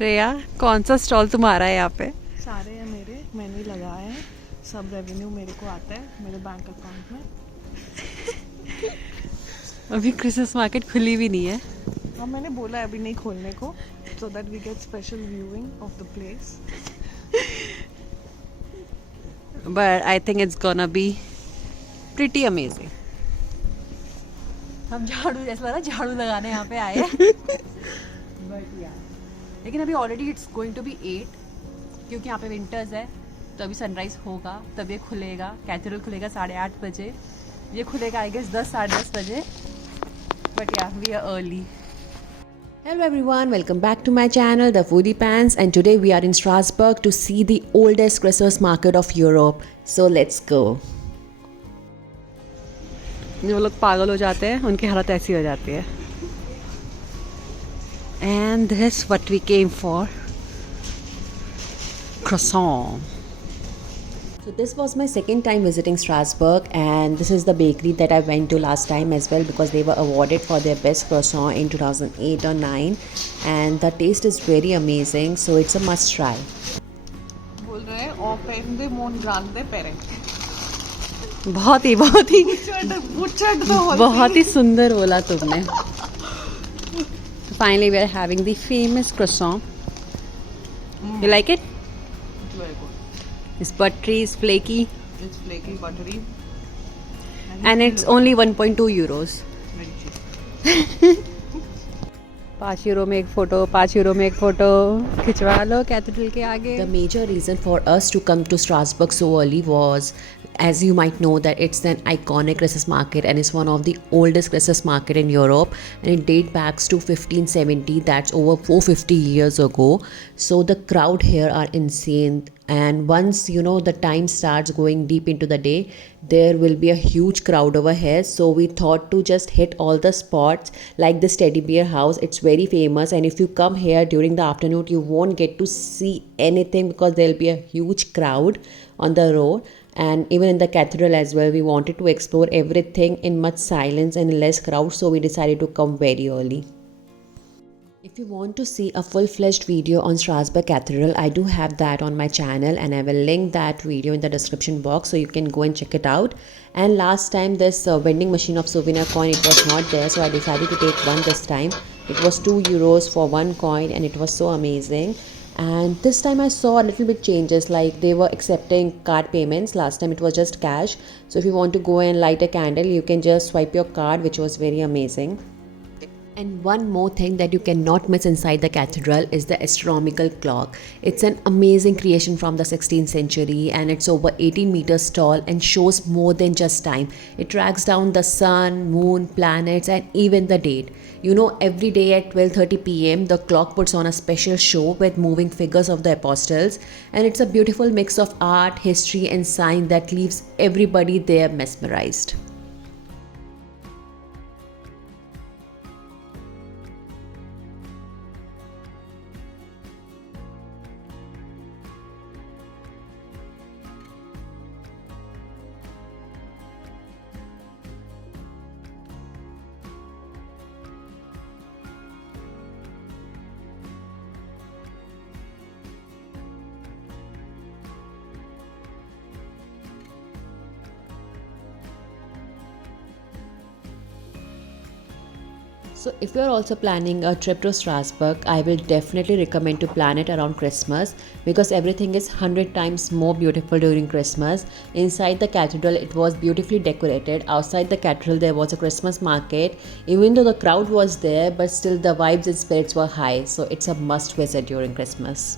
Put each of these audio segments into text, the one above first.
श्रेया, कौन सा स्टॉल तुम्हारा है यहाँ पे? सारे हैं मेरे, मैंने ही लगाए हैं। सब रेवेन्यू मेरे को आता है मेरे बैंक अकाउंट में। अभी क्रिसमस मार्केट खुली भी नहीं है। हाँ, मैंने बोला है अभी नहीं खोलने को, so that we get special viewing of the place. But I think it's gonna be pretty amazing. हम झाड़ू, ऐसा लग रहा है झाड़ू लगाने यहाँ पे आए हैं। बट यार, लेकिन अभी already it's going to be 8, क्योंकि यहाँ पे विंटर्स है। तो अभी सनराइज होगा तब ये खुलेगा। कैथेड्रल खुलेगा 8:30 बजे, ये खुलेगा आई गेस 10 साढ़े 10 बजे। But yeah we are early. Hello everyone, welcome back to my channel, The Foodie Pants, and today we are in Strasbourg to see the oldest Christmas market of Europe. So let's go. जो लोग पागल हो जाते हैं उनकी हालत ऐसी हो जाती है. And this what we came for. Croissant. So this was my second time visiting Strasbourg, and this is the bakery that I went to last time as well because they were awarded for their best croissant in 2008 or 9, and the taste is very amazing, so it's a must try. बोल रहे हैं ऑपेंडे मोन Grande पेरे। बहुत ही सुंदर बोला तुमने. Finally we are having the famous croissant. You like it? Very good. It's buttery, it's flaky, It's flaky, buttery, and it's only 1.2 euros. very cheap. 5 euro में एक फ़ोटो, 5 यूरो में एक फ़ोटो खिंचवा लो कैथेड्रल के आगे. The major reason for us to come to Strasbourg so early was, as you might know, that it's an iconic Christmas market and it's one of the oldest Christmas market in Europe, and it dates back to 1570. That's over 450 years ago. So the crowd here are insane, and once the time starts going deep into the day, there will be a huge crowd over here. So we thought to just hit all the spots, like this teddy bear house. It's very famous, and if you come here during the afternoon, you won't get to see anything because there'll be a huge crowd on the road. And even in the cathedral as well, we wanted to explore everything in much silence and less crowd, so we decided to come very early. If you want to see a full-fledged video on Strasbourg Cathedral, I do have that on my channel, and I will link that video in the description box so you can go and check it out. And last time this vending machine of souvenir coin, it was not there, so I decided to take one this time. It was 2 euros for one coin, and it was so amazing. And this time I saw a little bit changes, like they were accepting card payments. Last time it was just cash, so if you want to go and light a candle, you can just swipe your card, which was very amazing. And one more thing that you cannot miss inside the cathedral is the astronomical clock. It's an amazing creation from the 16th century, and it's over 18 meters tall and shows more than just time. It tracks down the sun, moon, planets, and even the date. Every day at 12:30 p.m. the clock puts on a special show with moving figures of the apostles, and it's a beautiful mix of art, history, and science that leaves everybody there mesmerized. So if you're also planning a trip to Strasbourg, I will definitely recommend to plan it around Christmas because everything is 100 times more beautiful during Christmas. Inside the cathedral, it was beautifully decorated. Outside the cathedral, there was a Christmas market. Even though the crowd was there, but still the vibes and spirits were high. So it's a must visit during Christmas.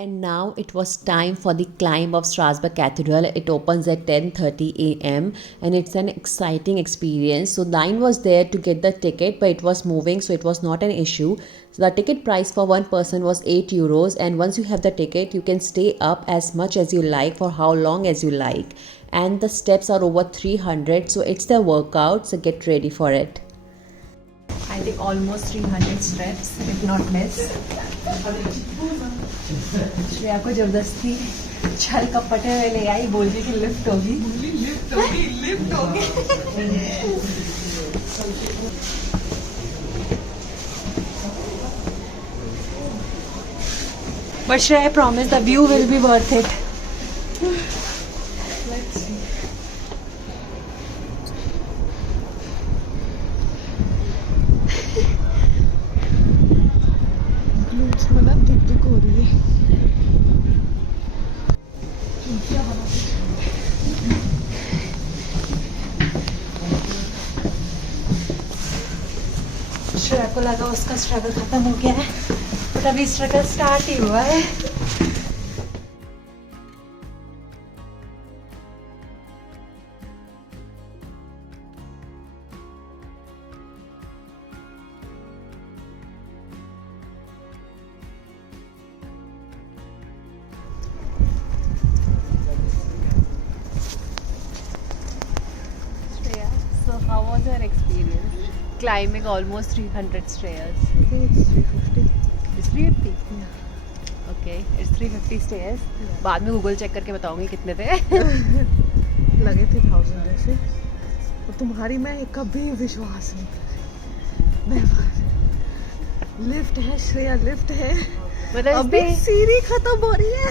And now it was time for the climb of Strasbourg Cathedral. It opens at 10:30 a.m. and it's an exciting experience. So line was there to get the ticket, but it was moving, so it was not an issue. So the ticket price for one person was 8 euros, and once you have the ticket, you can stay up as much as you like for how long as you like. And the steps are over 300, so it's the workout, so get ready for it. I think almost 300 steps, if not less. Shreya को जबरदस्ती छल कपटे में ले आई, बोल रही कि lift होगी. Lift होगी. But Shreya, I promise the view will be worth it. Let's see. Glutes में ना दुख दुख हो रही है. श्रेया को लगा उसका स्ट्रगल खत्म हो गया है, बट अभी स्ट्रगल स्टार्ट ही हुआ है. So how was your experience climbing almost 300 stairs? I think it's 350. It's 350. Yeah. Okay, it's 350 stairs. बाद में गूगल चेक करके बताऊंगी कितने थे. लगे थे 1000 जैसे. और तुम्हारी मैं कभी विश्वास नहीं कर. लिफ्ट है श्रेया, लिफ्ट है. मतलब अभी इसमें सीढ़ी खत्म हो रही है.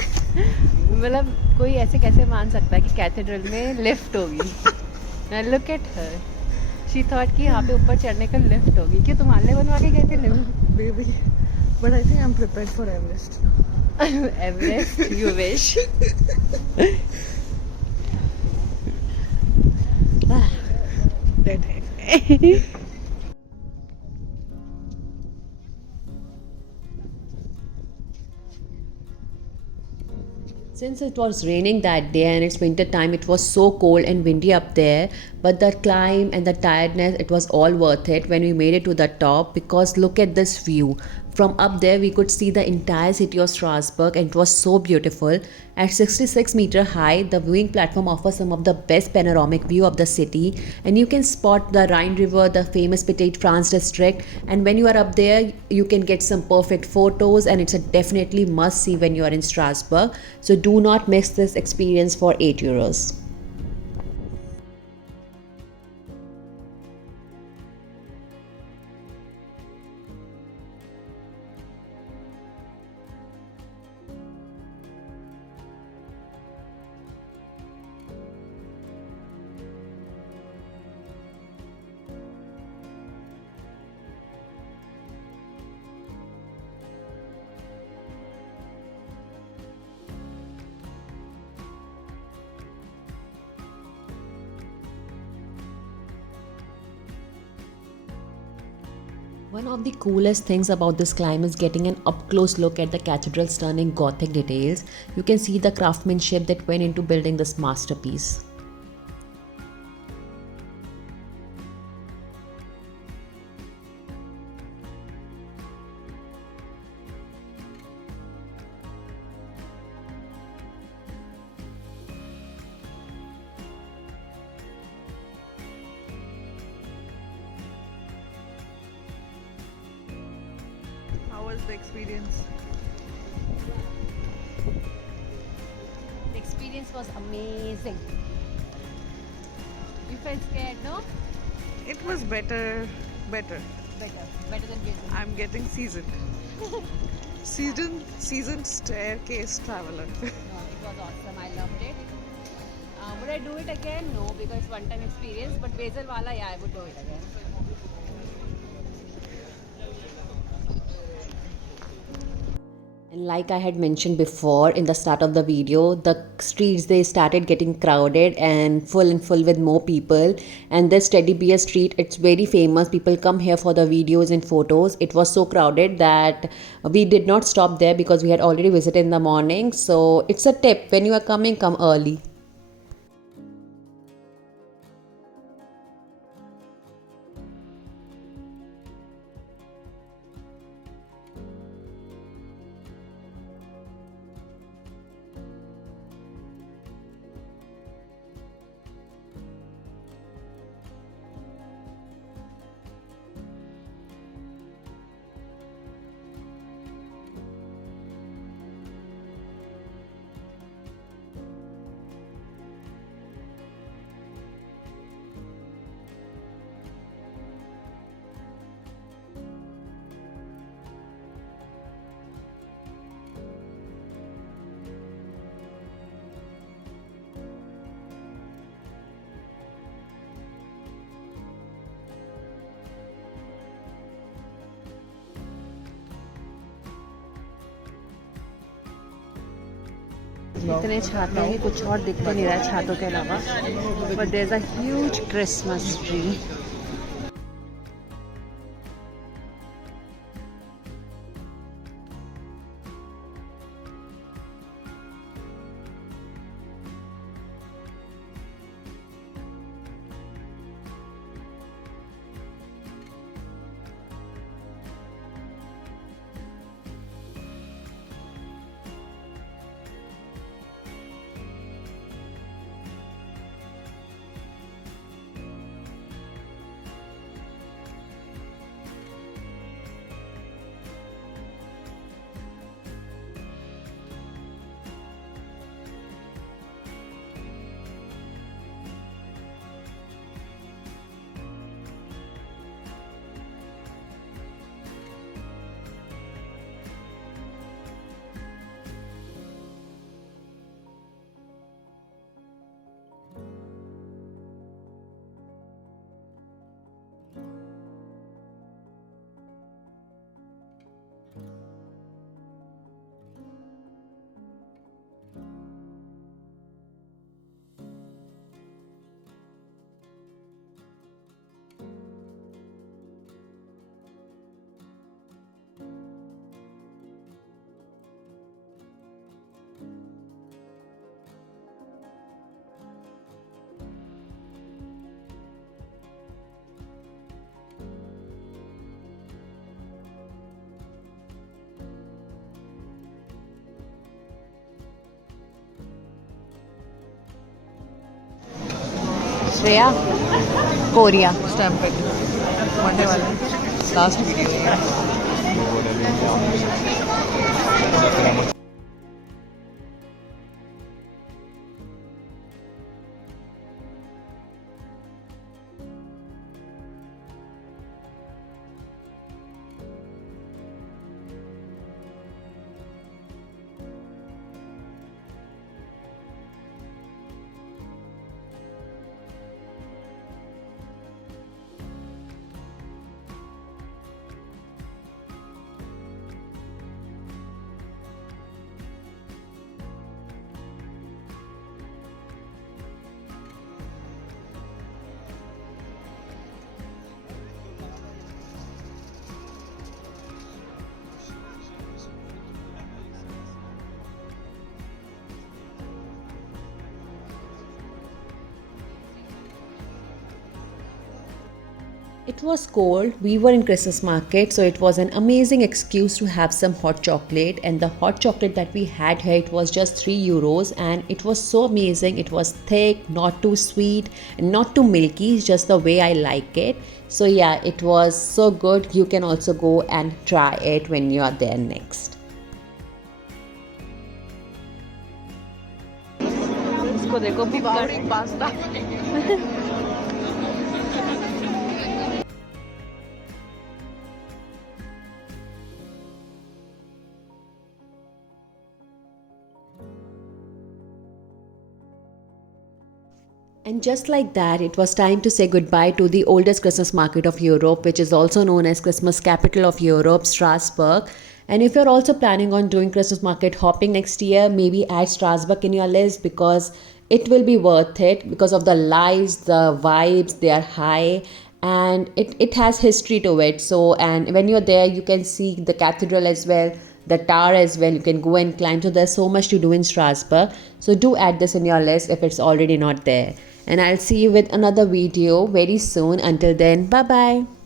मतलब कोई ऐसे कैसे मान सकता है कि कैथेड्रल में लिफ्ट होगी. Look at her, she thought कि यहाँ पे ऊपर चढ़ने का लिफ्ट होगी. क्यों तुम आले बनवा के गए थे lift? Baby, but I think I'm prepared for Everest. Everest, you wish. Dead head. Since it was raining that day and it's winter time, it was so cold and windy up there. But the climb and the tiredness, it was all worth it when we made it to the top, because look at this view. From up there, we could see the entire city of Strasbourg and it was so beautiful. At 66-meter high, the viewing platform offers some of the best panoramic view of the city, and you can spot the Rhine River, the famous Petite France district. And when you are up there, you can get some perfect photos, and it's a definitely must see when you are in Strasbourg. So do not miss this experience for 8 euros. One of the coolest things about this climb is getting an up-close look at the cathedral's stunning Gothic details. You can see the craftsmanship that went into building this masterpiece. How was the experience? The experience was amazing. You felt scared, no? It was better. Better than Jason. I'm getting seasoned. Seasoned staircase traveler. No, it was awesome. I loved it. Would I do it again? No, because it's one-time experience. But Basil wala, yeah, I would do it again. And like I had mentioned before in the start of the video, the streets they started getting crowded and full with more people. And this Teddy Bear Street, it's very famous. People come here for the videos and photos. It was so crowded that we did not stop there because we had already visited in the morning. So it's a tip, when you are coming, come early. इतने छाते हैं कि कुछ और दिख तो नहीं रहा है छातों के अलावा, but there is a huge Christmas tree. Shreya, Korea stamp पे मंडे वाला last video. It was cold, we were in Christmas market, so it was an amazing excuse to have some hot chocolate. And the hot chocolate that we had here, it was just 3 euros, and it was so amazing. It was thick, not too sweet, and not too milky, just the way I like it. So yeah, it was so good. You can also go and try it when you are there next. इसको देखो भी pasta. And just like that, it was time to say goodbye to the oldest Christmas market of Europe, which is also known as Christmas capital of Europe, Strasbourg. And if you're also planning on doing Christmas market hopping next year, maybe add Strasbourg in your list because it will be worth it because of the lights, the vibes, they are high, and it has history to it. So, and when you're there, you can see the cathedral as well, the tower as well. You can go and climb. So, there's so much to do in Strasbourg. So, do add this in your list if it's already not there. And I'll see you with another video very soon. Until then, bye bye.